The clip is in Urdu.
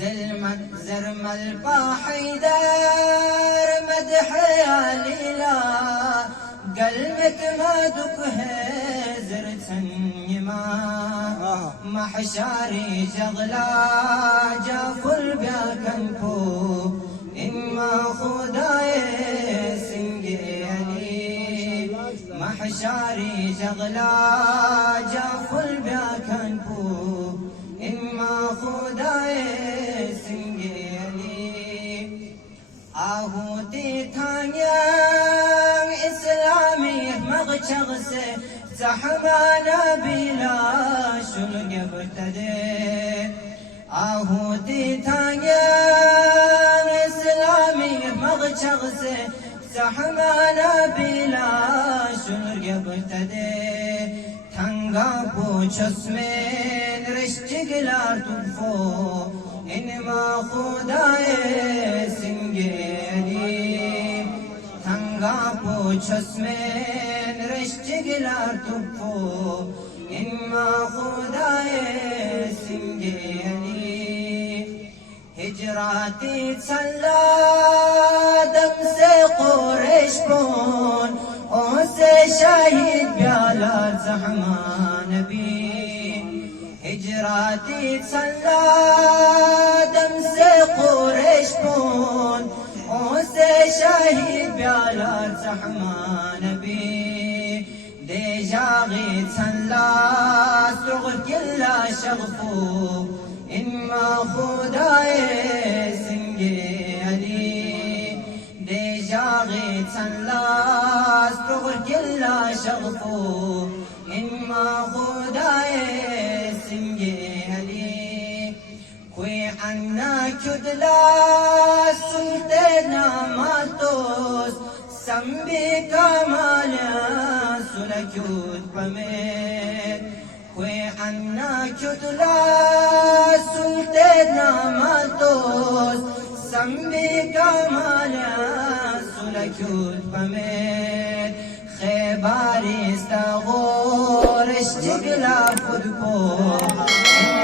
زرمل حيدر مدح يا ليلا قلبك ما دك ہے زرتن يما محشاري جغلا جافل بياكن کو إما خداي سنگيني محشاري جغلا جافل بياكن کو إما خداي آهوتی تانیان اسلامی مغچغ سے زحمانا بلا شلگ برتده آهوتی تانیان اسلامی مغچغ سے زحمانا بلا شلگ برتده تنگا پوچسمین رشتگلار تنفو انما خدای سنگینی تنگا پوچسمین رشتگلار تنفو انما خدای سنگینی هجراتی چلا دم سے قریش بون او سے شاہد بیالار زحمان بی هجراتی چلا دم سے قریش بون او سے شاہد بیالار زحمان بی دے جاغی چلا سغر کلا شغفو انما خدای سنگینی دے جاغی چلا سغر کلا شغفو انما خدای سنگینی کوئی عنا کدلا سلطنا ماتوس سنبی کامالا سلکود پمید کوئی عنا کدلا سلطنا ماتوس سنبی کامالا سلکود پمید خیباری استغور اشتگلا خود کو